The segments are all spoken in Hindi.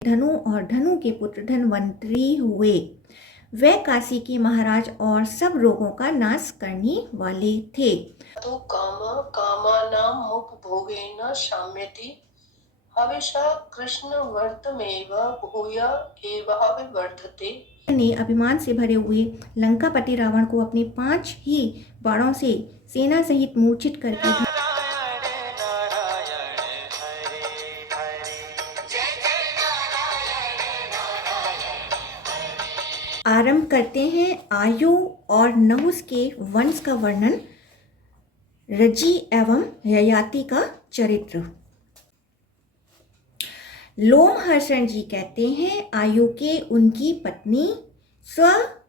धनु और धनु के पुत्र धन्वंतरी हुए। वे काशी के महाराज और सब रोगों का नाश करने वाले थे। तो कामानां मुपभोगेन शाम्यति हविषा कृष्ण वर्तमेव भूय एवाभिवर्धते। ने अभिमान से भरे हुए लंकापति रावण को अपने 5 ही बाणों से सेना सहित मूर्छित करके आरंभ करते हैं आयु और नहुस के वंश का वर्णन, रजी एवं ययाति का चरित्र। लोमहर्षण जी कहते हैं, आयु के उनकी पत्नी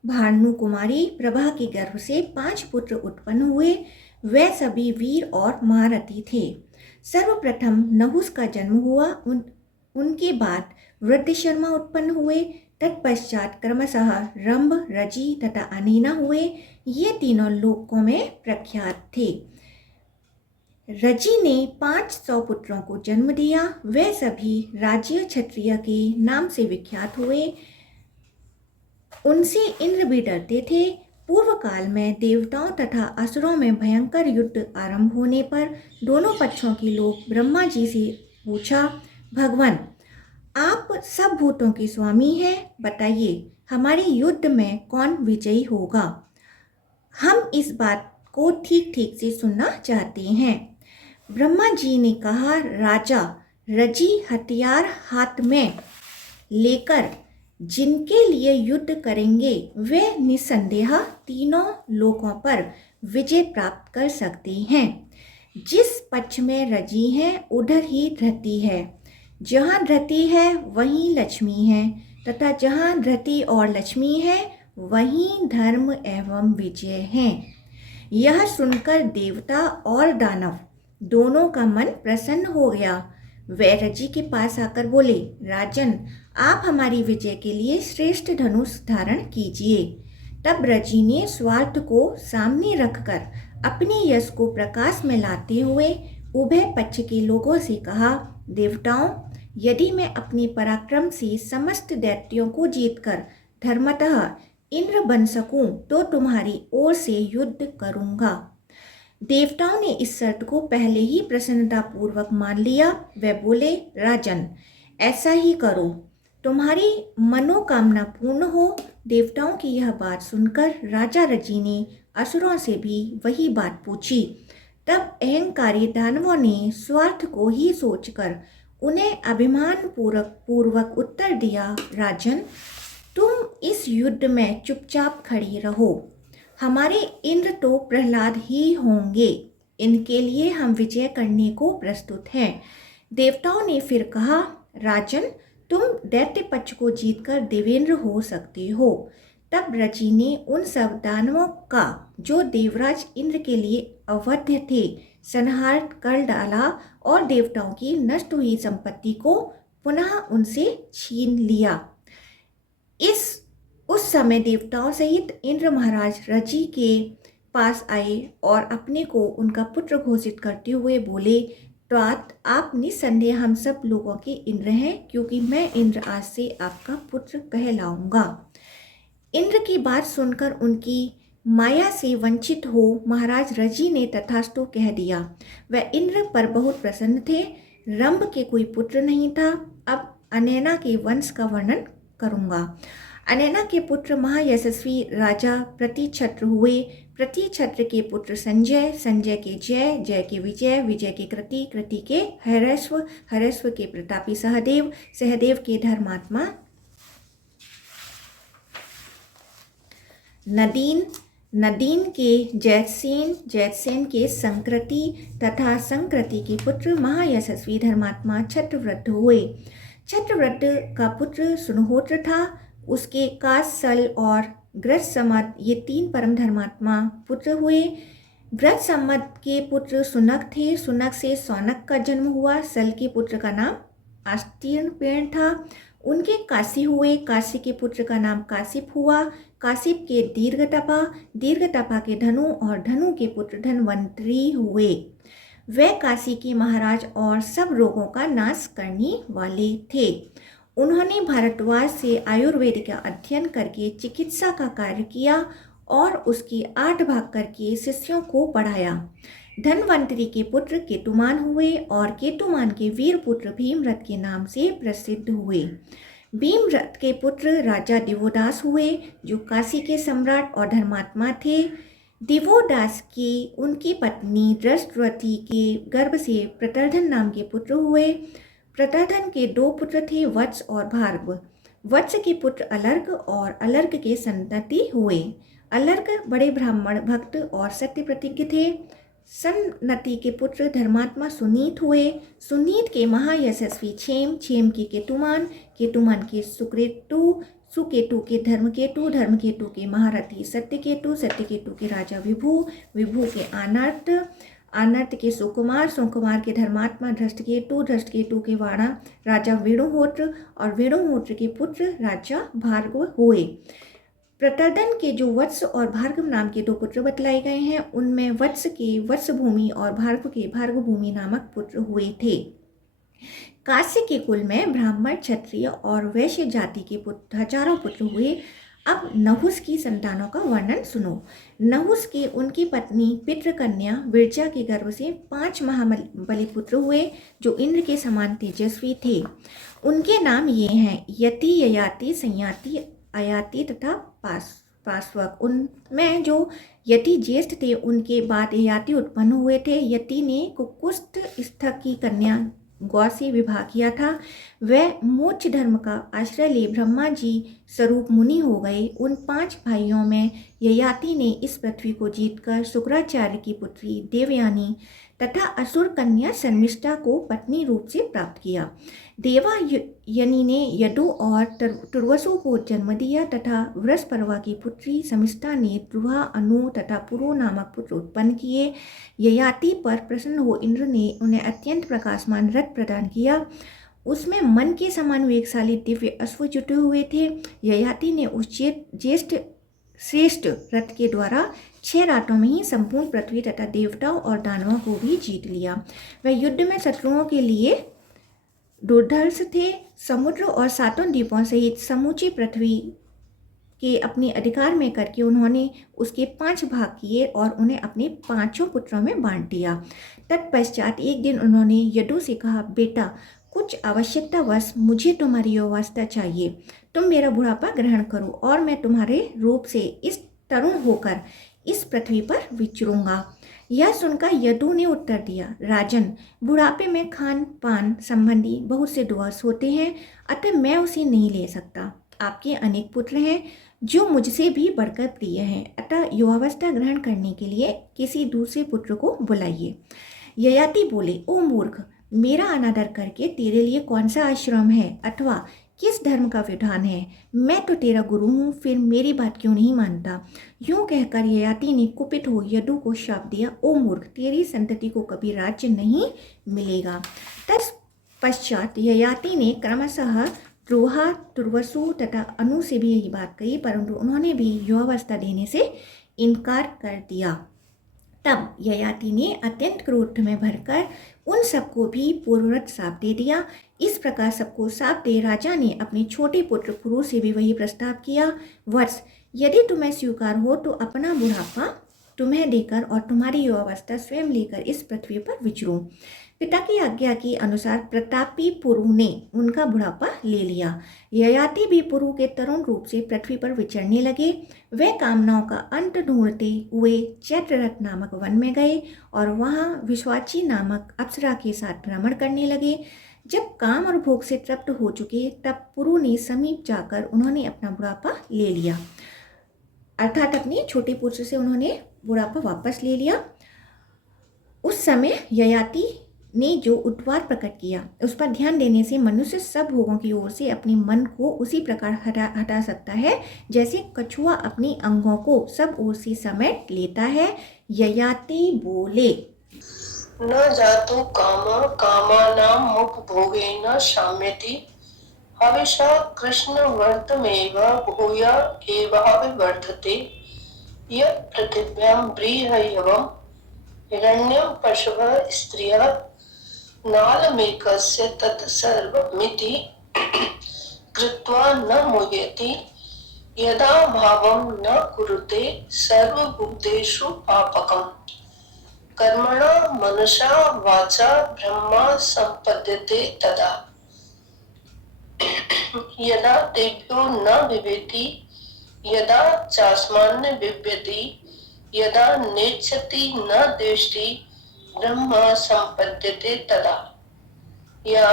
भानु कुमारी प्रभा के गर्भ से 5 पुत्र उत्पन्न हुए। वे सभी वीर और महारथी थे। सर्वप्रथम नहुस का जन्म हुआ। उनके बाद वृद्धशर्मा उत्पन्न हुए। तत्पश्चात क्रमशः रंभ, रजी तथा अनीना हुए। ये तीनों लोकों में प्रख्यात थे। रजी ने 500 पुत्रों को जन्म दिया। वे सभी राज्य क्षत्रिय के नाम से विख्यात हुए। उनसे इंद्र भी डरते थे। पूर्व काल में देवताओं तथा असुरों में भयंकर युद्ध आरंभ होने पर दोनों पक्षों के लोग ब्रह्मा जी से पूछा, भगवान आप सब भूतों के स्वामी हैं, बताइए हमारे युद्ध में कौन विजयी होगा? हम इस बात को ठीक ठीक से सुनना चाहते हैं। ब्रह्मा जी ने कहा, राजा, रजी हथियार हाथ में लेकर जिनके लिए युद्ध करेंगे वे निसंदेह तीनों लोकों पर विजय प्राप्त कर सकते हैं। जिस पक्ष में रजी है उधर ही धृति है। जहाँ धृति है वहीं लक्ष्मी है तथा जहाँ धृति और लक्ष्मी है वहीं धर्म एवं विजय है। यह सुनकर देवता और दानव दोनों का मन प्रसन्न हो गया। वे रजी के पास आकर बोले, राजन, आप हमारी विजय के लिए श्रेष्ठ धनुष धारण कीजिए। तब रजी ने स्वार्थ को सामने रखकर अपने यश को प्रकाश में लाते हुए उभय पक्ष के लोगों से कहा, देवताओं, यदि मैं अपने पराक्रम से समस्त दैत्यों को जीतकर धर्मतः इंद्र बन सकूं तो तुम्हारी ओर से युद्ध करूंगा। देवताओं ने इस शर्त को पहले ही प्रसन्नतापूर्वक मान लिया। वे बोले, राजन, ऐसा ही करो, तुम्हारी मनोकामना पूर्ण हो। देवताओं की यह बात सुनकर राजा रजी ने असुरों से भी वही बात पूछी। तब अहंकारी दानवों ने स्वार्थ को ही सोचकर उन्हें अभिमान पूर्वक उत्तर दिया, राजन, तुम इस युद्ध में चुपचाप खड़ी रहो। हमारे इंद्र तो प्रहलाद ही होंगे। इनके लिए हम विजय करने को प्रस्तुत हैं। देवताओं ने फिर कहा, राजन, तुम दैत्य पक्ष को जीतकर देवेंद्र हो सकते हो। तब रजी ने उन सब दानवों का जो देवराज इंद्र के लिए अवध्य थे संहार कर डाला और देवताओं की नष्ट हुई संपत्ति को पुनः उनसे छीन लिया। उस समय देवताओं सहित इंद्र महाराज रजी के पास आए और अपने को उनका पुत्र घोषित करते हुए बोले, तात, आप निसंदेह हम सब लोगों के इंद्र हैं, क्योंकि मैं इंद्र आज से आपका पुत्र कहलाऊंगा। इंद्र की बात सुनकर उनकी माया से वंचित हो महाराज रजी ने तथास्तु कह दिया। वह इंद्र पर बहुत प्रसन्न थे। रंभ के कोई पुत्र नहीं था। अब अनैना के वंश का वर्णन करूंगा। अनैना के पुत्र महायशस्वी राजा प्रतिछत्र हुए। प्रतिछत्र के पुत्र संजय, संजय के जय, जय के विजय, विजय के कृति, कृति के हरस्व, हरस्व के प्रतापी सहदेव, सहदेव के धर्मात्मा नदीन, नदीन के जैतसेन, जैतसेन के संकृति तथा संकृति के पुत्र महायशस्वी धर्मात्मा छत्रव्रत हुए। छत्रव्रत का पुत्र सुनहोत्र था। उसके कासल और ग्रजसम्मत ये 3 परम धर्मात्मा पुत्र हुए। ग्रजसम्मत के पुत्र सुनक थे। सुनक से सौनक का जन्म हुआ। सल के पुत्र का नाम आस्तीर्णपेण था। उनके काशी हुए। काशी के पुत्र का नाम काशिप हुआ। काशिप के दीर्घतपा, दीर्घतपा के धनु और धनु के पुत्र धन्वंतरी हुए। वे काशी के महाराज और सब रोगों का नाश करने वाले थे। उन्होंने भारद्वाज से आयुर्वेद का अध्ययन करके चिकित्सा का कार्य किया और उसकी 8 भाग करके शिष्यों को पढ़ाया। धन्वंतरि के पुत्र केतुमान हुए और केतुमान के वीर पुत्र भीमरथ के नाम से प्रसिद्ध हुए। भीमरथ के पुत्र राजा दिवोदास हुए जो काशी के सम्राट और धर्मात्मा थे। दिवोदास की उनकी पत्नी दृष्टवती के गर्भ से प्रतर्धन नाम के पुत्र हुए। प्रतर्धन के 2 पुत्र थे, वत्स और भार्गव। वत्स के पुत्र अलर्क और अलर्क के संतति हुए। अलर्क बड़े ब्राह्मण भक्त और सत्य प्रतिज्ञ थे। सन्नति के पुत्र धर्मात्मा सुनीत हुए। सुनीत के महायशस्वी क्षेम, क्षेम के केतुमान, केतुमान के सुकेतु, सुकेतु के धर्मकेतु, धर्मकेतु के महारथी सत्यकेतु, सत्यकेतु के राजा विभु, विभु के आनर्त, आनर्त के सुकुमार, सुकुमार के धर्मात्मा धृष्टकेतु, धृष्टकेतु के वाणा राजा वेणुहोत्र और वेणुहोत्र के पुत्र राजा भार्गव हुए। प्रतर्दन के जो वत्स और भार्गव नाम के 2 पुत्र बतलाए गए हैं, उनमें वत्स के वत्सभूमि और भार्गव के भार्गभूमि नामक पुत्र हुए थे। काश्य के कुल में ब्राह्मण, क्षत्रिय और वैश्य जाति के पुत्र हजारों पुत्र हुए। अब नहुस की संतानों का वर्णन सुनो। नहुस के उनकी पत्नी पितृकन्या विरजा के गर्भ से 5 महाबली पुत्र हुए जो इंद्र के समान तेजस्वी थे। उनके नाम ये हैं यति, ययाति, संयाति, अयाति तथा पार्श्वक। उनमें जो यति ज्येष्ठ थे उनके बाद ययाति उत्पन्न हुए थे। यति ने कुकुस्थ स्थक की कन्या गौ से विवाह किया था। वह मोक्ष धर्म का आश्रय ले ब्रह्मा जी स्वरूप मुनि हो गए। उन 5 भाइयों में ययाति ने इस पृथ्वी को जीतकर शुक्राचार्य की पुत्री देवयानी तथा असुर कन्या शर्मिष्ठा को पत्नी रूप से प्राप्त किया। देवयानी ने यदु और तुर्वसु को जन्म दिया तथा वृषपर्वा की पुत्री शर्मिष्ठा ने ध्रुवा, अनु तथा पुरु नामक पुत्र उत्पन्न किए। ययाति पर प्रसन्न हो इंद्र ने उन्हें अत्यंत प्रकाशमान रथ प्रदान किया। उसमें मन के समान वेगशाली दिव्य अश्व जुटे हुए थे। ययाति ने उस ज्येष्ठ श्रेष्ठ रथ के द्वारा 6 रातों में ही संपूर्ण पृथ्वी तथा देवताओं और दानवों को भी जीत लिया। वह युद्ध में शत्रुओं के लिए दुर्धर्ष थे। समुद्र और 7 द्वीपों सहित समूची पृथ्वी के अपने अधिकार में करके उन्होंने उसके 5 भाग किए और उन्हें अपने 5 पुत्रों में बांट दिया। तत्पश्चात एक दिन उन्होंने यदु से कहा, बेटा कुछ आवश्यकतावश मुझे तुम्हारी अवस्था चाहिए। तुम मेरा बुढ़ापा ग्रहण करो और मैं तुम्हारे रूप से इस तरुण होकर इस पृथ्वी पर विचरूंगा। यह सुनकर यदु ने उत्तर दिया, राजन, बुढ़ापे में खान पान संबंधी बहुत से दोष होते हैं, अतः मैं उसे नहीं ले सकता। आपके अनेक पुत्र हैं जो मुझसे भी बढ़कर प्रिय हैं, अतः युवावस्था ग्रहण करने के लिए किसी दूसरे पुत्र को बुलाइए। ययाति बोले, ओ मूर्ख, मेरा अनादर करके तेरे लिए कौन सा आश्रम है अथवा किस धर्म का विधान है? मैं तो तेरा गुरु हूँ, फिर मेरी बात क्यों नहीं मानता? यूं कहकर ययाति ने कुपित हो यदु को शाप दिया, ओ मूर्ख, तेरी संतति को कभी राज्य नहीं मिलेगा। तत्पश्चात ययाति ने क्रमशः ध्रुवा, तुर्वसु तथा अनु से भी यही बात कही, परंतु उन्होंने भी युवावस्था देने से इनकार कर दिया। तब ययाति ने अत्यंत क्रोध में भरकर उन सबको भी पूर्ववत शाप दे दिया। इस प्रकार सबको शाप दे राजा ने अपने छोटे पुत्र पुरु से भी वही प्रस्ताव किया, वत्स, यदि तुम्हें स्वीकार हो तो अपना बुढ़ापा तुम्हें देकर और तुम्हारी युवावस्था स्वयं लेकर इस पृथ्वी पर विचरूं। पिता की आज्ञा के अनुसार प्रतापी पुरु ने उनका बुढ़ापा ले लिया। ययाति भी पुरु के तरुण रूप से पृथ्वी पर विचरने लगे। वे कामनाओं का अंत ढूंढते हुए चैत्ररथ नामक वन में गए और वहां विश्वाची नामक अप्सरा के साथ भ्रमण करने लगे। जब काम और भोग से तृप्त हो चुके तब पुरु ने समीप जाकर उन्होंने अपना बुढ़ापा ले लिया, अर्थात अपने छोटे पुत्र से उन्होंने बुढ़ापा वापस ले लिया। उस समय ययाति ने जो उद्वार प्रकट किया उस पर ध्यान देने से मनुष्य सब भोगों की ओर से अपने मन को उसी प्रकार हटा सकता है जैसे कछुआ अपने अंगों को सब ओर से समेट लेता है। ययाति बोले, न जातु कामा कामानां मुपभोगेन शाम्यति हविषा कृष्ण वर्तमेव भूया एवाविवर्धते यत् पृथिव्यां ब्रीहयवं हिरण्यं पशवः स्त्रियः नालमेकस्य तत् सर्वमिति कृत्वा न मुह्यति यदा भावं न कुरुते सर्वभूतेषु पापकम् कर्मणा मनसा वाचा ब्रह्मा संपद्यते तदा यदा तेभ्यो न विवेति यदा चास्मान्य बिभ्यति यदा नेच्छति न द्वेष्टि ब्रह्म संपद्यते तदा या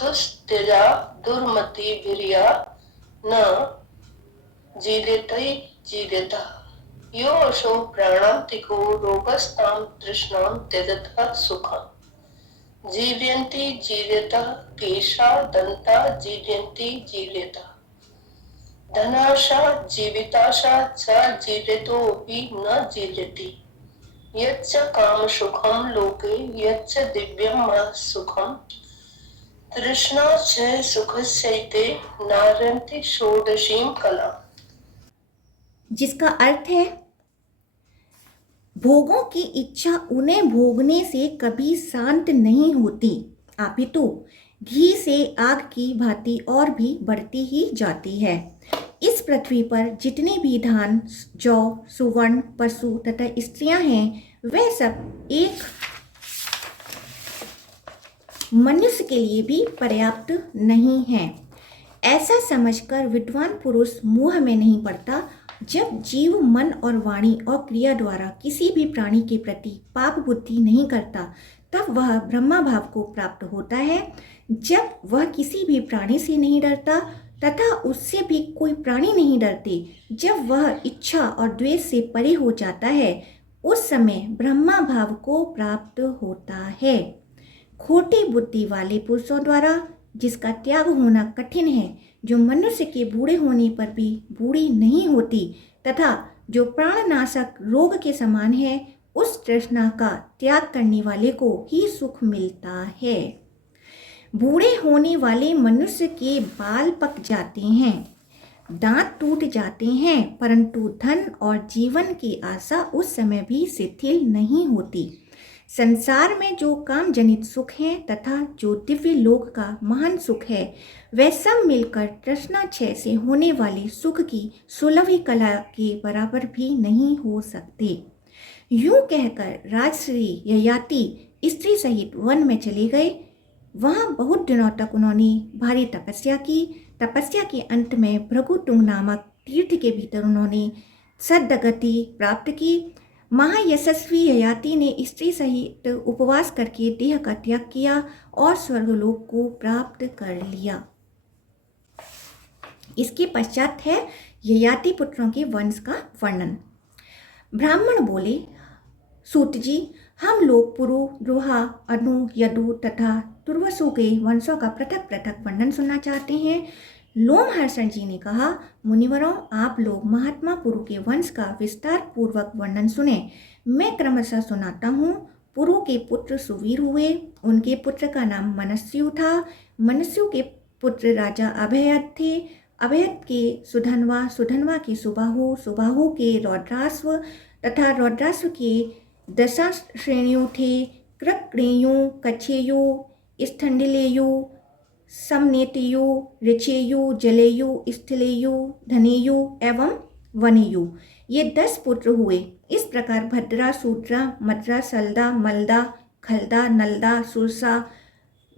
दुस्त्यजा दुर्मति वीर्या न जीवेते जीवेता यो अशो प्राणांतिको रोगस्तां तृष्णां त्यजतः सुखम् जीव्यन्ति जीवेता केशा दन्ता जीव्यन्ति जीवेता धनाशा जीविताशा च जीवितोऽपि न जीवति यच्च कामसुखं लोके यच्च दिव्यं सुखं तृष्णा च सुखस्यैते नारन्ति षोडशीं कला। जिसका अर्थ है भोगों की इच्छा उन्हें भोगने से कभी शांत नहीं होती, अपितु घी से आग की भांति और भी बढ़ती ही जाती है। इस पृथ्वी पर जितने भी धान, जौ, सुवर्ण, पशु तथा स्त्रियां हैं, वे सब एक मनुष्य के लिए भी पर्याप्त नहीं हैं। ऐसा समझकर विद्वान पुरुष मोह में नहीं पड़ता। जब जीव मन और वाणी और क्रिया द्वारा किसी भी प्राणी के प्रति पाप बुद्धि नहीं करता, तब वह ब्रह्मा भाव को प्राप्त होता है। जब वह किसी भी प्राणी से नहीं डरता तथा उससे भी कोई प्राणी नहीं डरते, जब वह इच्छा और द्वेष से परे हो जाता है, उस समय ब्रह्मा भाव को प्राप्त होता है। खोटी बुद्धि वाले पुरुषों द्वारा जिसका त्याग होना कठिन है, जो मनुष्य के बूढ़े होने पर भी बूढ़ी नहीं होती तथा जो प्राणनाशक रोग के समान है, उस तृष्णा का त्याग करने वाले को ही सुख मिलता है। बूढ़े होने वाले मनुष्य के बाल पक जाते हैं, दांत टूट जाते हैं, परंतु धन और जीवन की आशा उस समय भी शिथिल नहीं होती। संसार में जो काम जनित सुख है तथा जो दिव्य लोक का महान सुख है, वह सब मिलकर तृष्णा क्षय से होने वाले सुख की 16वीं कला के बराबर भी नहीं हो सकते। यूं कहकर राजश्री ययाति स्त्री सहित वन में चले गए। वहां बहुत दिनों तक उन्होंने भारी तपस्या की। तपस्या के अंत में भृगुतुंग नामक तीर्थ के भीतर उन्होंने सद्गति प्राप्त की। महायशस्वी ययाति ने स्त्री सहित उपवास करके देह का त्याग किया और स्वर्गलोक को प्राप्त कर लिया। इसके पश्चात है ययाति पुत्रों के वंश का वर्णन। ब्राह्मण बोले, सूत जी, हम लोग पुरु, रोहा, अनु, यदु तथा तुर्वसु के वंशों का पृथक पृथक वर्णन सुनना चाहते हैं। लोमहर्षण जी ने कहा, मुनिवरों, आप लोग महात्मा पुरु के वंश का विस्तार पूर्वक वर्णन सुने। मैं क्रमशः सुनाता हूँ। पुरु के पुत्र सुवीर हुए। उनके पुत्र का नाम मनस्यु था। मनस्यु के पुत्र राजा अभयद थे। अभयद के सुधन्वा, सुधन्वा के सुबाहु, सुबाहु के रौद्रास्व तथा रौद्रास्व के दशा श्रेणियों थे। कृक्रेयु, कच्छेयु, स्थंडिलेयु, समनेतयु, ऋचेयु, जलेयु, स्थलेयु, धनेयु एवं वनेयु, ये 10 पुत्र हुए। इस प्रकार भद्रा, शूद्रा, मद्रा, सलदा, मलदा, खलदा, नलदा, सुरसा,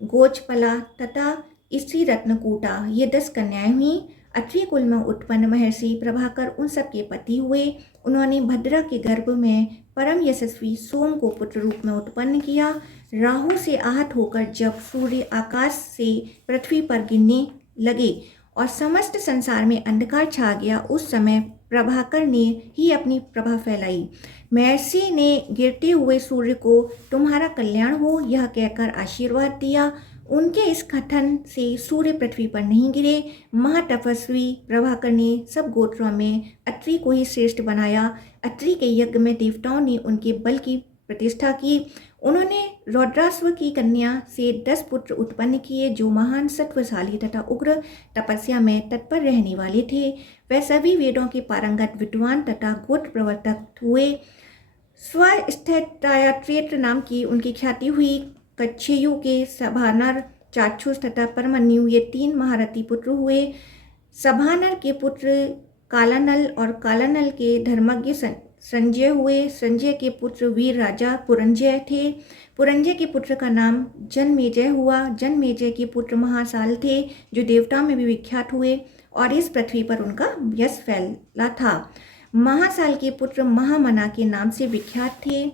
गोचपला तथा स्त्री रत्नकूटा, ये 10 कन्याएं हुई। अत्रि कुल में उत्पन्न महर्षि प्रभाकर उन सब के पति हुए। उन्होंने भद्रा के गर्भ में परम यशस्वी सोम को पुत्र रूप में उत्पन्न किया। राहु से आहत होकर जब सूर्य आकाश से पृथ्वी पर गिरने लगे और समस्त संसार में अंधकार छा गया, उस समय प्रभाकर ने ही अपनी प्रभा फैलाई। महर्षि ने गिरते हुए सूर्य को तुम्हारा कल्याण हो यह कहकर आशीर्वाद दिया। उनके इस कथन से सूर्य पृथ्वी पर नहीं गिरे। महातपस्वी प्रभाकर ने सब गोत्रों में अत्रि को ही श्रेष्ठ बनाया। अत्रि के यज्ञ में देवताओं ने उनके बल की प्रतिष्ठा की। उन्होंने रौद्रास्व की कन्या से 10 पुत्र उत्पन्न किए, जो महान सत्वशाली तथा उग्र तपस्या में तत्पर रहने वाले थे। वे सभी वेदों के पारंगत विद्वान तथा गोत्र प्रवर्तक हुए। स्वस्थितायत्रेत्र नाम की उनकी ख्याति हुई। कच्छेयु के सभानर चाक्षुष तथा परमन्यु ये 3 महारथी पुत्र हुए। सभानर के पुत्र कालानल और कालानल के धर्मज्ञ संजय हुए। संजय के पुत्र वीर राजा पुरंजय थे। पुरंजय के पुत्र का नाम जनमेजय हुआ। जनमेजय के पुत्र महासाल थे जो देवताओं में भी विख्यात हुए और इस पृथ्वी पर उनका यश फैला था। महासाल के पुत्र महामना के नाम से विख्यात थे।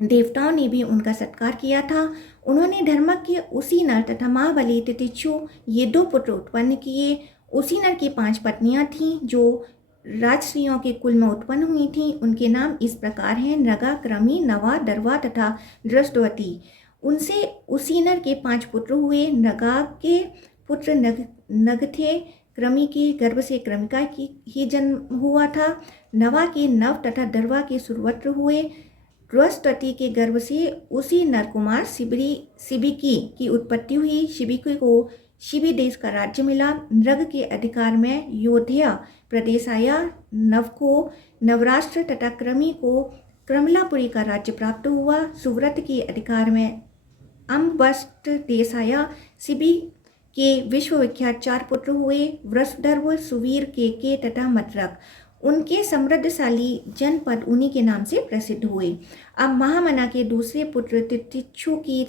देवताओं ने भी उनका सत्कार किया था। उन्होंने धर्मज्ञ उसीनर तथा महाबली तितिक्षु ये 2 पुत्र उत्पन्न किए। उसीनर की 5 पत्नियां थीं जो राजश्रियों के कुल में उत्पन्न हुई थीं। उनके नाम इस प्रकार हैं: नगा, क्रमी, नवा, दरवा तथा दृष्टवती। उनसे उसीनर के 5 पुत्र हुए। नगा के पुत्र नग थे। क्रमी के गर्भ से क्रमिका की ही जन्म हुआ था। नवा के नव तथा दरवा के सुरवत्र हुए। दृष्टवती के गर्भ से उसी नरकुमार शिबिकी की उत्पत्ति हुई। शिबिकी को शिबी देश का राज्य मिला। नृग के अधिकार में योध्या प्रदेश आया। नव को नवराष्ट्र तथा क्रमी को क्रमलापुरी का राज्य प्राप्त हुआ। सुव्रत के अधिकार में अम्बस्ट देश आया। शिबी के विश्वविख्यात 4 पुत्र हुए: वृषधर्व, सुवीर, केके तथा मद्रक। उनके समृद्धशाली जनपद उन्हीं के नाम से प्रसिद्ध हुए। अब महामना के दूसरे पुत्र तितिक्षु की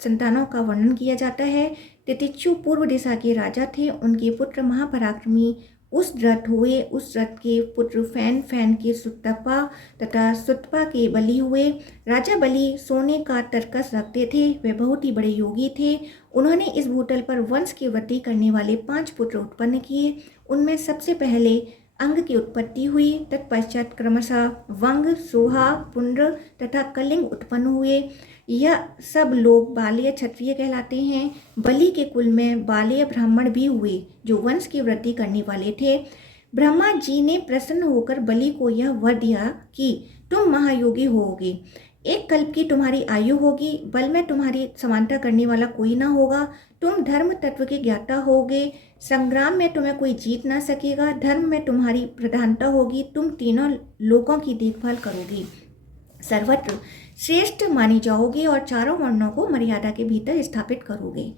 संतानों का वर्णन किया जाता है। तितिक्षु पूर्व दिशा के राजा थे। उनके पुत्र महापराक्रमी उसद्रथ हुए। उसद्रथ के पुत्र फैन, फैन के सुतपा तथा सुतपा के बलि हुए। राजा बलि सोने का तरकस रखते थे। वे बहुत ही बड़े योगी थे। उन्होंने इस भूतल पर वंश की वृद्धि करने वाले 5 पुत्र उत्पन्न किए। उनमें सबसे पहले अंग की उत्पत्ति हुई। तत्पश्चात क्रमशः वंग, सोहा, पुंड्र तथा कलिंग उत्पन्न हुए। यह सब लोग बालेय क्षत्रिय कहलाते हैं। बलि के कुल में बालेय ब्राह्मण भी हुए जो वंश की वृद्धि करने वाले थे। ब्रह्मा जी ने प्रसन्न होकर बलि को यह वर दिया कि तुम महायोगी होगे। एक कल्प की तुम्हारी आयु होगी। बल में तुम्हारी समानता करने वाला कोई ना होगा। तुम धर्म तत्व के ज्ञाता होगे। संग्राम में तुम्हें कोई जीत ना सकेगा। धर्म में तुम्हारी प्रधानता होगी। तुम तीनों लोगों की देखभाल करोगी। सर्वत्र श्रेष्ठ मानी जाओगे और चारों वर्णों को मर्यादा के भीतर स्थापित करोगे।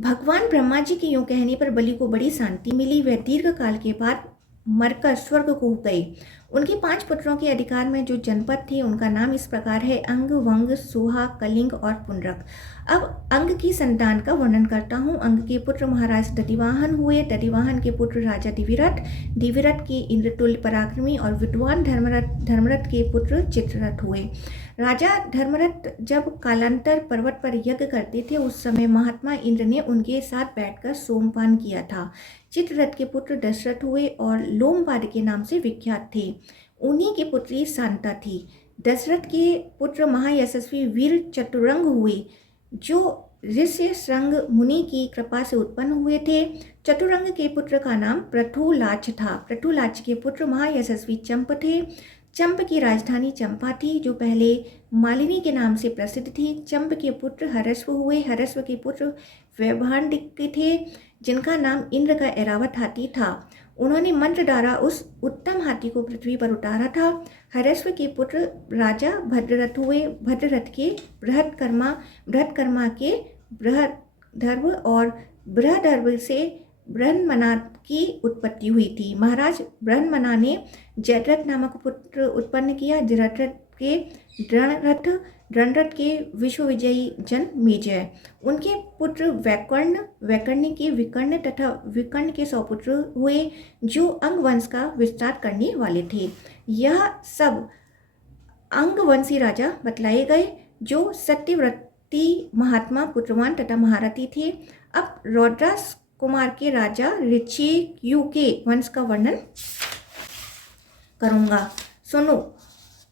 भगवान ब्रह्मा जी के यूं कहने पर बलि को बड़ी शांति मिली। वह दीर्घ काल के बाद मरकर स्वर्ग को गए। उनके 5 पुत्रों के अधिकार में जो जनपद थे उनका नाम इस प्रकार है: अंग, वंग, सोहा, कलिंग और पुंड्रक। अब अंग की संतान का वर्णन करता हूँ। अंग के पुत्र महाराज दधिवाहन हुए। दधिवाहन के पुत्र राजा दिविरथ। दिविरथ के इंद्रतुल्य पराक्रमी और विद्वान धर्मरथ के पुत्र चित्ररथ हुए। राजा धर्मरथ जब कालांतर पर्वत पर यज्ञ करते थे उस समय महात्मा इंद्र ने उनके साथ बैठकर सोमपान किया था। चित्ररथ के पुत्र दशरथ हुए और लोमपाद के नाम से विख्यात थे। उन्हीं की पुत्री शांता थी। दशरथ के पुत्र महायशस्वी वीर चतुरंग हुए जो ऋष्यशृंग मुनि की कृपा से उत्पन्न हुए थे। चतुरंग के पुत्र का नाम पृथुलाच था। पृथुलाच के पुत्र महायशस्वी चंप थे। चंप की राजधानी चंपा थी जो पहले मालिनी के नाम से प्रसिद्ध थी। चंप के पुत्र हरस्व हुए। हरस्व के पुत्र वैभांडिक थे जिनका नाम इंद्र का ऐरावत हाथी था। उन्होंने मंत्र द्वारा उस उत्तम हाथी को पृथ्वी पर उतारा था। हरस्व के पुत्र राजा भद्ररथ हुए। भद्ररथ के बृहत्कर्मा के बृहदर्भ और बृहदर्भ से बृहन्मना की उत्पत्ति हुई थी। महाराज बृहन्मना ने जयद्रथ नामक पुत्र उत्पन्न किया। जयद्रथ के रणरथ के विश्वविजयी जनमेजय। उनके पुत्र वैकर्ण के विकर्ण तथा विकर्ण के 100 पुत्र हुए जो अंगवंश का विस्तार करने वाले थे। यह सब अंगवंशी राजा बतलाए गए जो सत्यव्रती, महात्मा, पुत्रवान तथा महारथी थे। अब रौद्रास कुमार के राजा ऋचियु के वंश का वर्णन करूंगा, सुनो।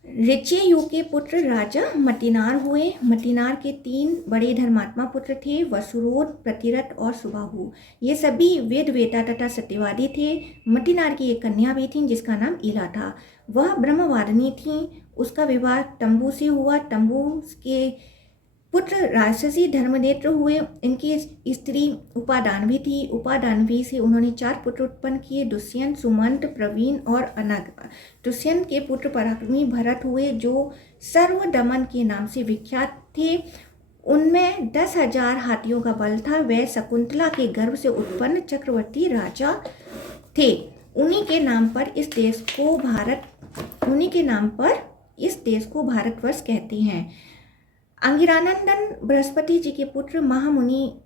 ऋचियु के पुत्र राजा मतिनार हुए। मतिनार के 3 बड़े धर्मात्मा पुत्र थे: वसुरोध, प्रतिरथ और सुबाहु। ये सभी वेद वेता तथा सत्यवादी थे। मतिनार की एक कन्या भी थी जिसका नाम इला था। वह ब्रह्मवादिनी थी। उसका विवाह तंबू से हुआ। तंबू के पुत्र राजसी धर्मनेत्र हुए। इनकी स्त्री उपादानवी थी। उपादानवी से उन्होंने 4 पुत्र उत्पन्न किए: दुष्यंत, सुमंत, प्रवीण और अनग। दुष्यंत के पुत्र पराक्रमी भरत हुए जो सर्वदमन के नाम से विख्यात थे। उनमें 10,000 हाथियों का बल था। वे शकुंतला के गर्भ से उत्पन्न चक्रवर्ती राजा थे। उन्हीं के नाम पर इस देश को भारतवर्ष कहते हैं। अंगिरानंदन बृहस्पति जी के पुत्र महामुनि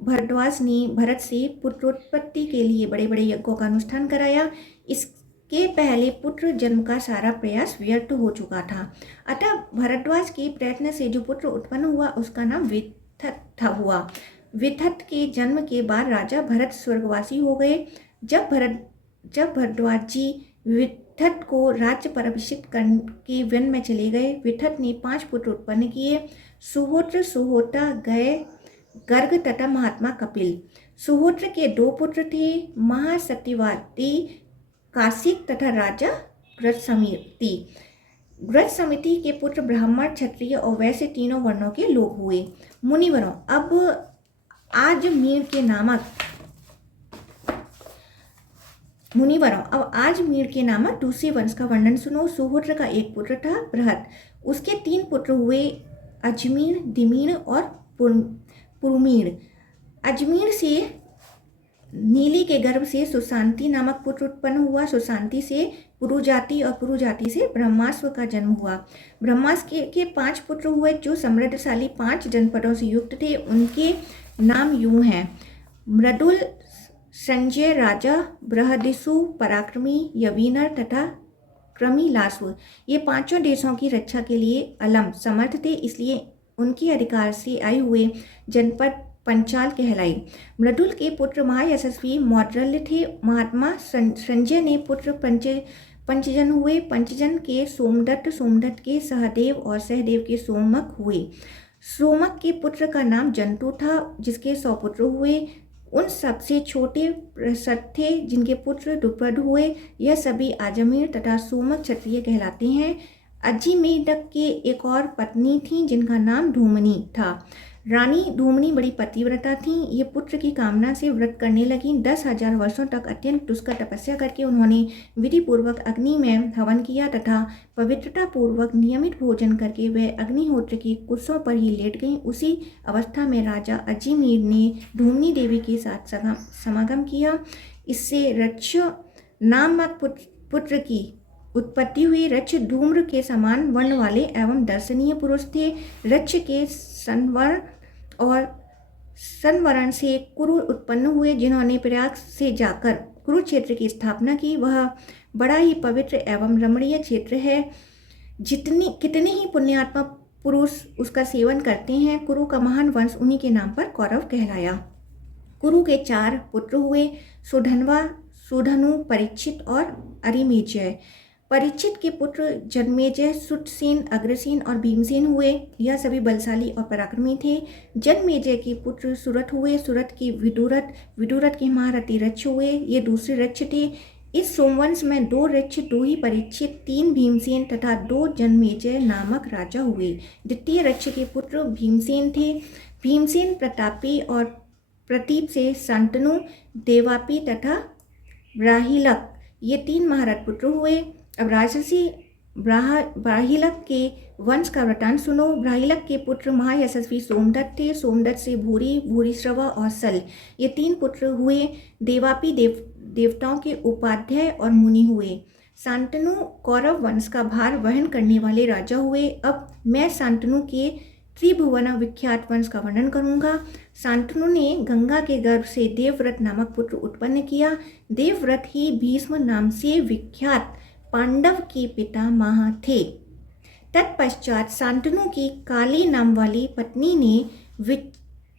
भरद्वाज ने भरत से पुत्रोत्पत्ति के लिए बड़े बड़े यज्ञों का अनुष्ठान कराया। इसके पहले पुत्र जन्म का सारा प्रयास व्यर्थ हो चुका था। अतः भरद्वाज के प्रयत्न से जो पुत्र उत्पन्न हुआ उसका नाम विथत हुआ। विथत के जन्म के बाद राजा भरत स्वर्गवासी हो गए। जब भरद्वाज जी विथत को राज्य पर अभिषिक्त करने के वन में चले गए। विथत ने 5 पुत्र उत्पन्न किए, सुहोत्र, सुहोता, गय, गर्ग तथा महात्मा कपिल। सुहोत्र के 2 पुत्र थे, महासत्यवादी काशिक तथा राजा ग्रजसमिति। ग्रजसमिति के पुत्र ब्राह्मण, क्षत्रिय और वैश्य तीनों वर्णों के लोग हुए। मुनिवरों, अब आजमीर के नामक दूसरे वंश का वर्णन सुनो। सुहोत्र का एक पुत्र था बृहत। उसके 3 पुत्र हुए, अजमीर, दिमीर और पुरुमीर। अजमीर से नीली के गर्भ से सुशांति नामक पुत्र उत्पन्न हुआ। सुशांति से पुरुजाति और पुरुजाति से ब्रह्मास्व का जन्म हुआ। ब्रह्मास्व के 5 पुत्र हुए जो समृद्धशाली 5 जनपदों से युक्त थे। उनके नाम यूं हैं: मृदुल, संजय, राजा, बृहदिसु, पराक्रमी, यवीनर तथा क्रमिलास्व। ये 5 देशों की रक्षा के लिए अलम समर्थ थे, इसलिए उनके अधिकार से आए हुए जनपद पंचाल कहलाई। मृदुल के पुत्र महायशस्वी मौद्गल्य थे। महात्मा संजय ने पुत्र पंचजन हुए। पंचजन के सोमदत्त, सोमदत्त के सहदेव और सहदेव के सोमक हुए। सोमक के पुत्र का नाम जंतु था, जिसके 100 पुत्र हुए। उन सबसे छोटे प्रसद थे, जिनके पुत्र द्रुपद हुए। यह सभी आजमीर तथा सोमक क्षत्रिय कहलाते हैं। अजीमेदक के एक और पत्नी थी, जिनका नाम धूमनी था। रानी धूमनी बड़ी पतिव्रता थीं। ये पुत्र की कामना से व्रत करने लगीं। 10,000 वर्षों तक अत्यंत दुष्कर तपस्या करके उन्होंने विधि पूर्वक अग्नि में हवन किया तथा पवित्रता पूर्वक नियमित भोजन करके वे अग्निहोत्र की कुर्सों पर ही लेट गईं। उसी अवस्था में राजा अजीमीर ने धूमनी देवी के साथ समागम किया। इससे रक्ष नामक पुत्र की उत्पत्ति हुई। रक्ष धूम्र के समान वर्ण वाले एवं दर्शनीय पुरुष थे। रक्ष के संवरण से कुरु उत्पन्न हुए, जिन्होंने प्रयाग से जाकर कुरुक्षेत्र की स्थापना की। वह बड़ा ही पवित्र एवं रमणीय क्षेत्र है। कितने ही पुण्यात्मा पुरुष उसका सेवन करते हैं। कुरु का महान वंश उन्हीं के नाम पर कौरव कहलाया। कुरु के 4 पुत्र हुए, सुधनु, परीक्षित और अरिमेजय। परीक्षित के पुत्र जन्मेजय, सुतसेन, अग्रसेन और भीमसेन हुए। यह सभी बलशाली और पराक्रमी थे। जन्मेजय के पुत्र सुरथ हुए। सुरथ के विदुरथ, विदुरथ के महारथी रक्ष हुए। ये दूसरे रक्ष थे। इस सोमवंश में 2 रक्ष, 2 ही परीक्षित, 3 भीमसेन तथा 2 जन्मेजय नामक राजा हुए। द्वितीय रक्ष के पुत्र भीमसेन थे। भीमसेन प्रतापी और प्रतीप से शांतनु, देवापी तथा ब्राहिलक, ये 3 महारथ पुत्र हुए। अब राजसी ब्राहिलक के वंश का वृतांत सुनो। ब्राहिलक के पुत्र महायशस्वी सोमदत्त थे। सोमदत्त से भूरी, भूरिश्रवा और सल, ये 3 पुत्र हुए। देवापी देवताओं के उपाध्याय और मुनि हुए। शांतनु कौरव वंश का भार वहन करने वाले राजा हुए। अब मैं शांतनु के त्रिभुवन विख्यात वंश का वर्णन करूंगा। शांतनु ने गंगा के गर्भ से देवव्रत नामक पुत्र उत्पन्न किया। देवव्रत ही भीष्म नाम से विख्यात पांडव के पितामह थे। तत्पश्चात शांतनु की काली नाम वाली पत्नी ने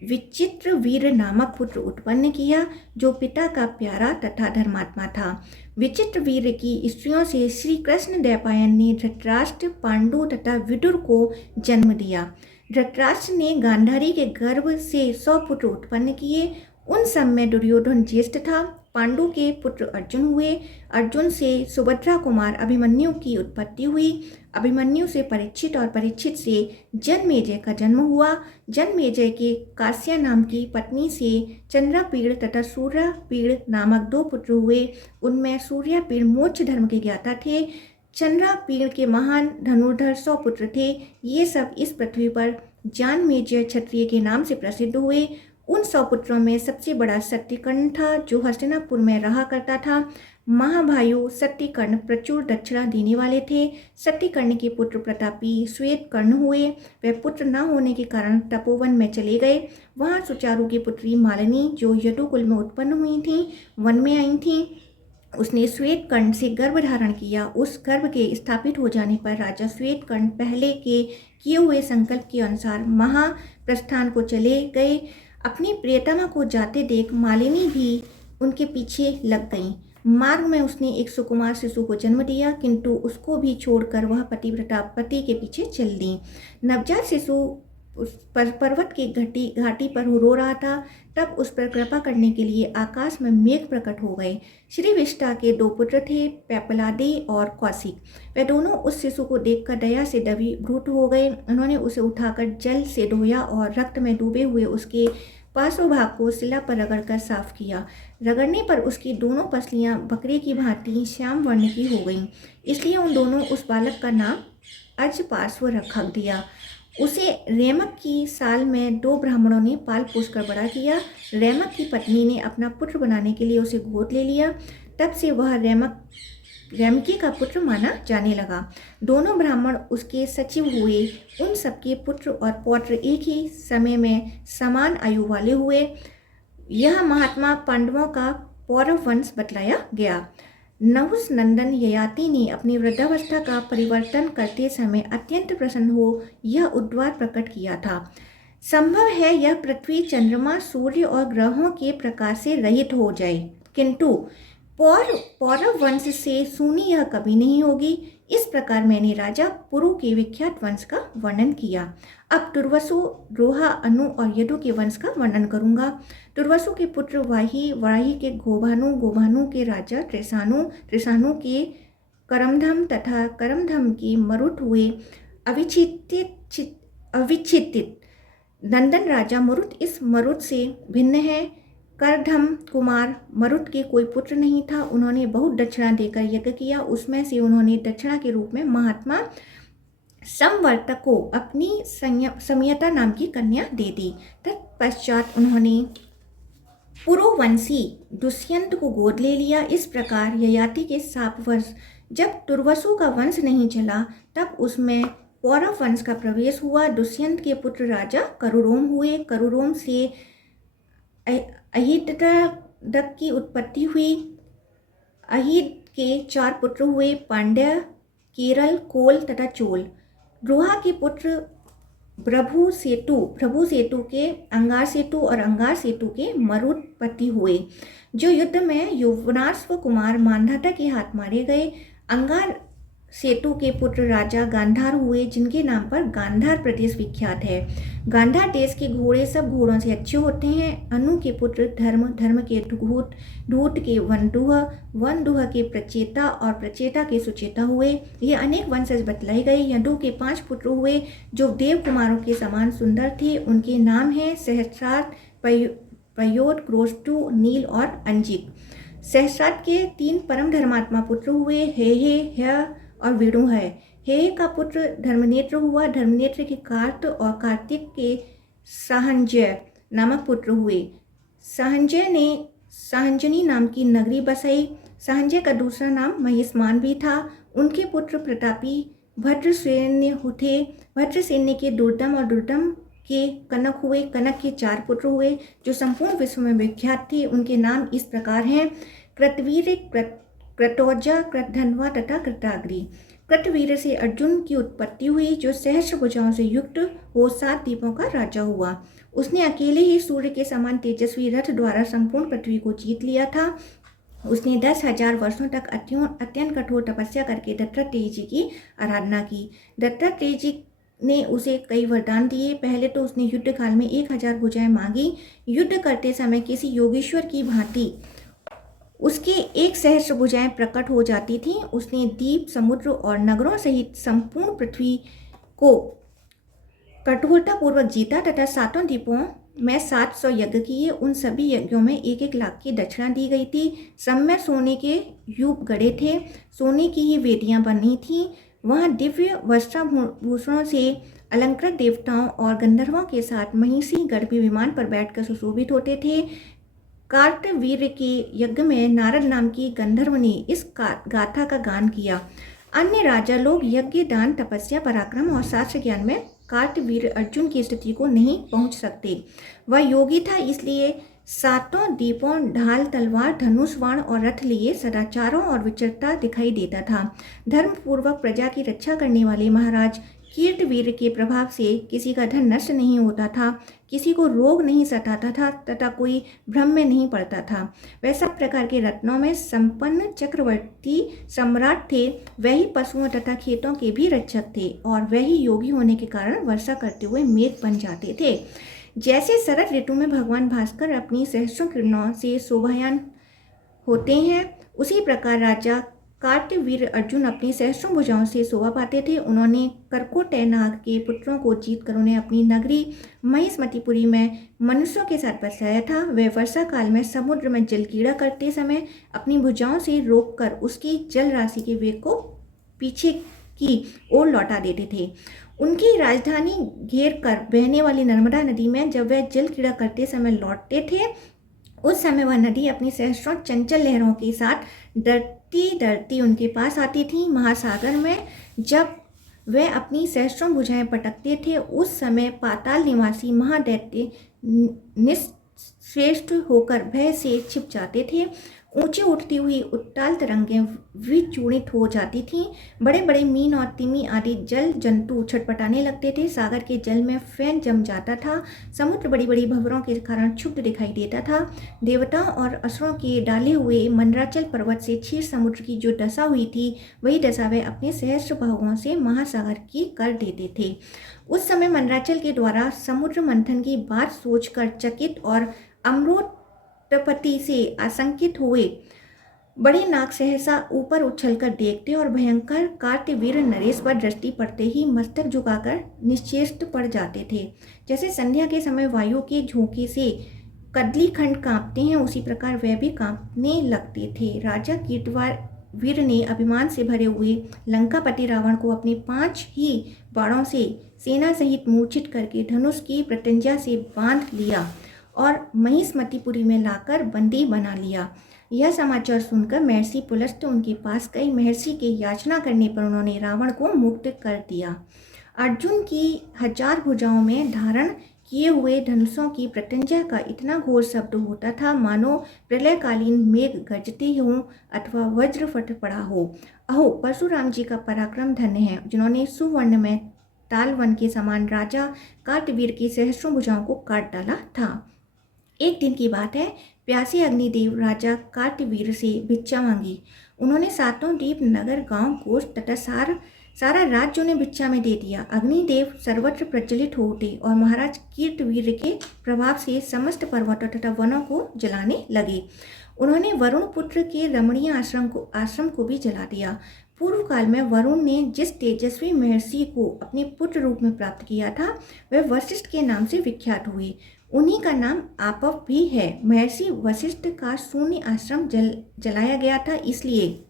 विचित्र वीर नामक पुत्र उत्पन्न किया, जो पिता का प्यारा तथा धर्मात्मा था। विचित्र वीर की स्त्रियों से श्री कृष्ण द्वैपायन ने धृतराष्ट्र, पांडु तथा विदुर को जन्म दिया। धृतराष्ट्र ने गांधारी के गर्भ से 100 पुत्र उत्पन्न किए। उन सब में दुर्योधन ज्येष्ठ था। पांडु के पुत्र अर्जुन हुए। अर्जुन से सुभद्रा कुमार अभिमन्यु की उत्पत्ति हुई। अभिमन्यु से परीक्षित और परीक्षित से जन्मेजय का जन्म हुआ। जन्मेजय के कास्या नाम की पत्नी से चंद्रापीड़ तथा सूर्यापीड़ नामक 2 पुत्र हुए। उनमें सूर्यापीड़ मोक्ष धर्म के ज्ञाता थे। चंद्रापीड़ के महान धनुर्धर 100 पुत्र थे। ये सब इस पृथ्वी पर जानमेजय क्षत्रिय के नाम से प्रसिद्ध हुए। उन 100 पुत्रों में सबसे बड़ा सत्यकर्ण था, जो हस्तिनापुर में रहा करता था। महाभायु सत्यकर्ण प्रचुर दक्षिणा देने वाले थे। सत्यकर्ण के पुत्र प्रतापी श्वेतकर्ण हुए। वे पुत्र न होने के कारण तपोवन में चले गए। वहाँ सुचारु की पुत्री मालिनी, जो यदुकुल में उत्पन्न हुई थी, वन में आई थी। उसने श्वेतकर्ण से गर्भ धारण किया। उस गर्भ के स्थापित हो जाने पर राजा श्वेतकर्ण पहले के किए हुए संकल्प के अनुसार महाप्रस्थान को चले गए। अपनी प्रियतमा को जाते देख मालिनी भी उनके पीछे लग गई। मार्ग में उसने एक सुकुमार शिशु को जन्म दिया, किंतु उसको भी छोड़कर वह पतिव्रता पति के पीछे चल दी। नवजात शिशु उस पर्वत की घाटी पर रो रहा था। तब उस पर कृपा करने के लिए आकाश में मेघ प्रकट हो गए। श्री विष्टा के 2 पुत्र थे, पैपलादी और कौशिक। वे दोनों उस शिशु को देखकर दया से दीभूत हो गए। उन्होंने उसे उठाकर जल से धोया और रक्त में डूबे हुए उसके पार्श्व भाग को शिला पर रगड़कर साफ किया। रगड़ने पर उसकी दोनों पसलियां बकरे की भांति श्याम वर्ण की हो गईं। इसलिए उन दोनों उस बालक का नाम अजपार्श्व रख दिया। उसे रेमक की साल में 2 ब्राह्मणों ने पाल पोस कर बड़ा किया। रेमक की पत्नी ने अपना पुत्र बनाने के लिए उसे गोद ले लिया। तब से वह रेमकी का पुत्र माना जाने लगा। दोनों ब्राह्मण उसके सचिव हुए। उन सबके पुत्र और पौत्र एक ही समय में समान आयु वाले हुए। यह महात्मा पांडवों का पौरव वंश बतलाया गया। नहुस नंदन ययाति ने अपनी वृद्धावस्था का परिवर्तन करते समय अत्यंत प्रसन्न हो यह उद्गार प्रकट किया था। संभव है यह पृथ्वी, चंद्रमा, सूर्य और ग्रहों के प्रकाश से रहित हो जाए, किंतु पौरव वंश से सूनी यह कभी नहीं होगी। इस प्रकार मैंने राजा पुरु के विख्यात वंश का वर्णन किया। अब दुर्वसु, रोहा, अनु और यदु के वंश का वर्णन करूंगा। दुर्वसु के पुत्र वाही, वाही के गोभानु, गोभानु के राजा त्रिशानु, त्रिशानु के करमधम तथा करमधम के मरुत हुए। अविच्छित्तित नंदन राजा मरुत इस मरुत से भिन्न है। करधम कुमार मरुत के कोई पुत्र नहीं था। उन्होंने बहुत दक्षिणा देकर यज्ञ किया। उसमें से उन्होंने दक्षिणा के रूप में महात्मा संवर्तक को अपनी संयता नाम की कन्या दे दी। तत्पश्चात उन्होंने पुरुवंशी दुष्यंत को गोद ले लिया। इस प्रकार ययाति के शापवश जब दुर्वसु का वंश नहीं चला, तब उसमें पौरव वंश का प्रवेश हुआ। दुष्यंत के पुत्र राजा करुरोम हुए। करुरोम से अहितदक की उत्पत्ति हुई। अहित के 4 पुत्र हुए, पांड्य, केरल, कोल तथा चोल। रोहा के पुत्र भृभु सेतु के अंगार सेतु और अंगार सेतु के मरुत्पत्ति हुए, जो युद्ध में यौवनाश्व कुमार मांधाता के हाथ मारे गए। अंगार सेतु के पुत्र राजा गांधार हुए, जिनके नाम पर गांधार प्रदेश विख्यात है। गांधार देश के घोड़े सब घोड़ों से अच्छे होते हैं। अनु के पुत्र धर्म के धूत के वनदुह के प्रचेता और प्रचेता के सुचेता हुए। ये अनेक वंशज बतलाई गए। यदु के 5 पुत्र हुए, जो देव कुमारों के समान सुंदर थे। उनके नाम हैं सहस्रात, पयोद, क्रोष्टु, नील और अंजिक। सहस्रात के 3 परम धर्मात्मा पुत्र हुए, हे और विणु है। हे का पुत्र धर्मनेत्र हुआ। धर्मनेत्र के कार्त और कार्तिक के सहंजय नामक पुत्र हुए। सहंजय ने सहंजनी नाम की नगरी बसाई। सहंजय का दूसरा नाम महिष्मान भी था। उनके पुत्र प्रतापी भद्रसेन्य थे। भद्रसेन्य के दुर्दम और दुर्दम के कनक हुए। कनक के 4 पुत्र हुए, जो संपूर्ण विश्व में विख्यात थे। उनके नाम इस प्रकार हैं: कृतवीर, कृतौजा, कृतधन्वा तथा कृताग्नि। कृतवीर से अर्जुन की उत्पत्ति हुई, जो सहस्र भुजाओं से युक्त हो 7 द्वीपों का राजा हुआ। उसने अकेले ही सूर्य के समान तेजस्वी रथ द्वारा संपूर्ण पृथ्वी को जीत लिया था। उसने 10,000 वर्षों तक अत्यंत कठोर तपस्या करके दत्तात्रेय जी की आराधना की। दत्तात्रेय जी ने उसे कई वरदान दिए। पहले तो उसने युद्ध काल में 1000 भुजाएं मांगी। युद्ध करते समय किसी योगेश्वर की भांति उसके 1,000 भुजाएं प्रकट हो जाती थीं। उसने द्वीप, समुद्र और नगरों सहित संपूर्ण पृथ्वी को कठोरतापूर्वक जीता तथा 7 द्वीपों में 700 यज्ञ किए। उन सभी यज्ञों में 1-1 लाख की दक्षिणा दी गई थी। सब में सोने के यूप गढ़े थे। सोने की ही वेदियां बनी थीं। वहाँ दिव्य वस्त्राभूषणों से अलंकृत देवताओं और गंधर्वों के साथ महिषी गढ़ भी विमान पर बैठकर सुशोभित होते थे। कार्तवीर्य के यज्ञ में नारद नाम की गंधर्व ने इस गाथा का गान किया। अन्य राजा लोग यज्ञ, दान, तपस्या, पराक्रम और शास्त्र ज्ञान में कार्तवीर्य अर्जुन की स्थिति को नहीं पहुंच सकते। वह योगी था, इसलिए सातों दीपों, ढाल, तलवार, धनुष, बाण और रथ लिए सदाचारों और विचरता दिखाई देता था। धर्मपूर्वक प्रजा की रक्षा करने वाले महाराज कीर्तवीर के प्रभाव से किसी का धन नष्ट नहीं होता था, किसी को रोग नहीं सताता था तथा कोई भ्रम में नहीं पड़ता था। वह सब प्रकार के रत्नों में संपन्न चक्रवर्ती सम्राट थे। वही पशुओं तथा खेतों के भी रक्षक थे और वही योगी होने के कारण वर्षा करते हुए मेघ बन जाते थे। जैसे शरद ऋतु में भगवान भास्कर अपनी सहस्रों किरणों से शोभायमान होते हैं, उसी प्रकार राजा कार्तवीर्य अर्जुन अपनी सहस्रों भुजाओं से शोभा पाते थे। उन्होंने कर्कोटय नाग के पुत्रों को जीतकर उन्हें अपनी नगरी महिष्मतिपुरी में मनुष्यों के साथ बसाया था। वे वर्षा काल में समुद्र में जल क्रीड़ा करते समय अपनी भुजाओं से रोककर उसकी जल राशि के वेग को पीछे की ओर लौटा देते थे। उनकी राजधानी घेर कर बहने वाली नर्मदा नदी में जब वे जल क्रीड़ा करते समय लौटते थे, उस समय वह नदी अपनी सहस्रों चंचल लहरों के साथ डरती डरती उनके पास आती थी। महासागर में जब वे अपनी सहस्रों भुजाएं पटकते थे, उस समय पाताल निवासी महादैत्य निश्चेष्ट होकर भय से छिप जाते थे। ऊंचे उठती हुई उत्ताल तरंगें विचूर्णित हो जाती थीं। बड़े बड़े मीन और तिमी आदि जल जंतु छटपटाने लगते थे। सागर के जल में फैन जम जाता था। समुद्र बड़ी बड़ी भंवरों के कारण क्षुब्ध दिखाई देता था। देवताओं और असुरों के डाले हुए मंदराचल पर्वत से क्षीर समुद्र की जो दशा हुई थी, वही दशा वे अपने सहस्र बाहुओं से महासागर की कर देते थे। उस समय मंदराचल के द्वारा समुद्र मंथन की बात सोचकर चकित और अमृतपति से आशंकित हुए बड़े नाग सहसा ऊपर उछलकर देखते और भयंकर कार्तवीर नरेश पर दृष्टि पड़ते ही मस्तक झुकाकर निश्चेष्ट पड़ जाते थे। जैसे संध्या के समय वायु के झोंके से कदली खंड कांपते हैं, उसी प्रकार वह भी कांपने लगते थे। राजा कीर्तवीर ने अभिमान से भरे हुए लंकापति रावण को अपने 5 ही बाणों से सेना सहित मूर्छित करके धनुष की प्रत्यंजा से बांध लिया और महिष्मतिपुरी में लाकर बंदी बना लिया। यह समाचार सुनकर महर्षि पुलस्त उनके पास गए। महर्षि के याचना करने पर उन्होंने रावण को मुक्त कर दिया। अर्जुन की 1000 भुजाओं में धारण किए हुए धनुषों की प्रत्यंजा का इतना घोर शब्द होता था, मानो प्रलयकालीन मेघ गरजते हों अथवा वज्र फट पड़ा हो। अहो, परशुराम जी का पराक्रम धन्य है, जिन्होंने सुवर्ण में तालवन के समान राजा कार्तवीर की सहस्रों भुजाओं को काट डाला था। एक दिन की बात है, प्यासे अग्निदेव राजा कार्तवीर से भिक्षा मांगी। उन्होंने सातों द्वीप, नगर, गांव, कोष तथा सारा राज्य उन्हें भिक्षा में दे दिया। अग्निदेव सर्वत्र प्रज्वलित हो उठे और महाराज कीर्तवीर के प्रभाव से समस्त पर्वतों तथा वनों को जलाने लगे। उन्होंने वरुण पुत्र के रमणीय आश्रम को भी जला दिया। पूर्व काल में वरुण ने जिस तेजस्वी महर्षि को अपने पुत्र रूप में प्राप्त किया था, वह वशिष्ठ के नाम से विख्यात हुए। उन्हीं का नाम आपव भी है। महर्षि वशिष्ठ का शून्य आश्रम जलाया गया था, इसलिए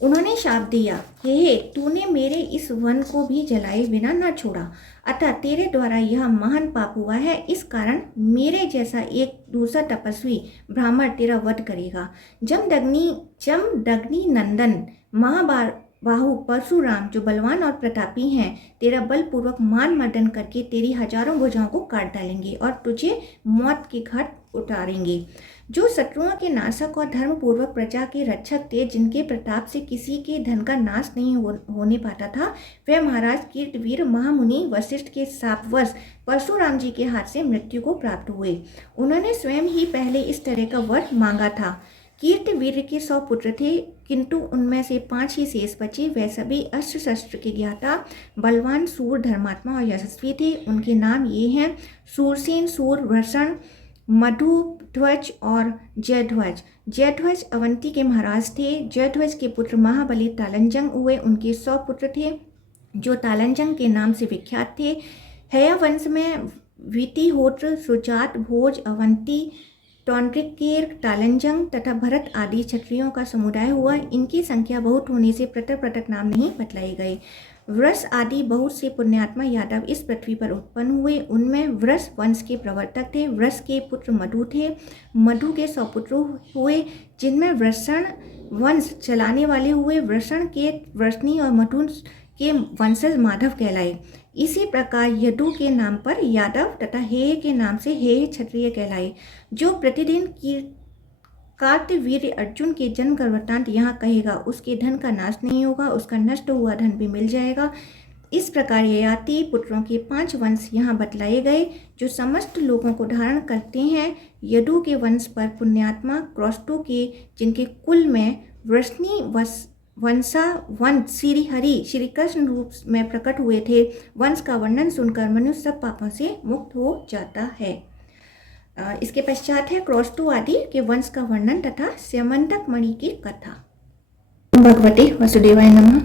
उन्होंने शाप दिया, हे तूने मेरे इस वन को भी जलाए बिना न छोड़ा, अतः तेरे द्वारा यह महान पाप हुआ है। इस कारण मेरे जैसा एक दूसरा तपस्वी ब्राह्मण तेरा वध करेगा। जमदग्नि नंदन महाबाहु परशुराम, जो बलवान और प्रतापी हैं, तेरा बलपूर्वक मान मर्दन करके तेरी 1000 भुजाओं को काट डालेंगे और तुझे मौत के घाट उतारेंगे। जो शत्रुओं के नाशक और धर्मपूर्वक प्रजा के रक्षक थे, जिनके प्रताप से किसी के धन का नाश नहीं होने पाता था, वह महाराज कीर्तवीर महामुनि वशिष्ठ के शापवश परशुराम जी के हाथ से मृत्यु को प्राप्त हुए। उन्होंने स्वयं ही पहले इस तरह का वर मांगा था। कीर्तवीर के 100 पुत्र थे, किंतु उनमें से 5 ही शेष बचे। वह सभी अस्त्र शस्त्र के ज्ञाता, बलवान, सूर, धर्मात्मा और यशस्वी थे। उनके नाम ये हैं: सूरसेन, सूरवृषण, मधुध्वज और जयध्वज। जयध्वज अवंती के महाराज थे। जयध्वज के पुत्र महाबली तालंजंग हुए। उनके 100 पुत्र थे, जो तालंजंग के नाम से विख्यात थे। हया वंश में वितिहोत्र, सुजात, भोज, अवंती, टॉन्ट्रिकेर, टालंजंग तथा भरत आदि क्षत्रियों का समुदाय हुआ। इनकी संख्या बहुत होने से पृथक पृथक नाम नहीं बतलाई गई। वृष आदि बहुत से पुण्यात्मा यादव इस पृथ्वी पर उत्पन्न हुए। उनमें वृष वंश के प्रवर्तक थे। वृष के पुत्र मधु थे। मधु के 100 पुत्र हुए, जिनमें वृषण वंश चलाने वाले हुए। वृषण के वृषणी और मधु के वंशज माधव कहलाए। इसी प्रकार यदु के नाम पर यादव तथा हेय के नाम से हेय क्षत्रिय कहलाए। जो प्रतिदिन की कार्तवीर्य अर्जुन के जन्म का वृत्तांत यहाँ कहेगा, उसके धन का नाश नहीं होगा, उसका नष्ट हुआ धन भी मिल जाएगा। इस प्रकार ययाति पुत्रों के 5 वंश यहाँ बतलाए गए, जो समस्त लोगों को धारण करते हैं। यदु के वंश पर पुण्यात्मा क्रौष्टों के, जिनके कुल में वृषणी वंश श्री हरि श्री कृष्ण रूप में प्रकट हुए थे। वंश का वर्णन सुनकर मनुष्य सब पापों से मुक्त हो जाता है। इसके पश्चात है क्रौष्टो आदि के वंश का वर्णन तथा स्यमंतक मणि की कथा। भगवते वसुदेवाय नमः।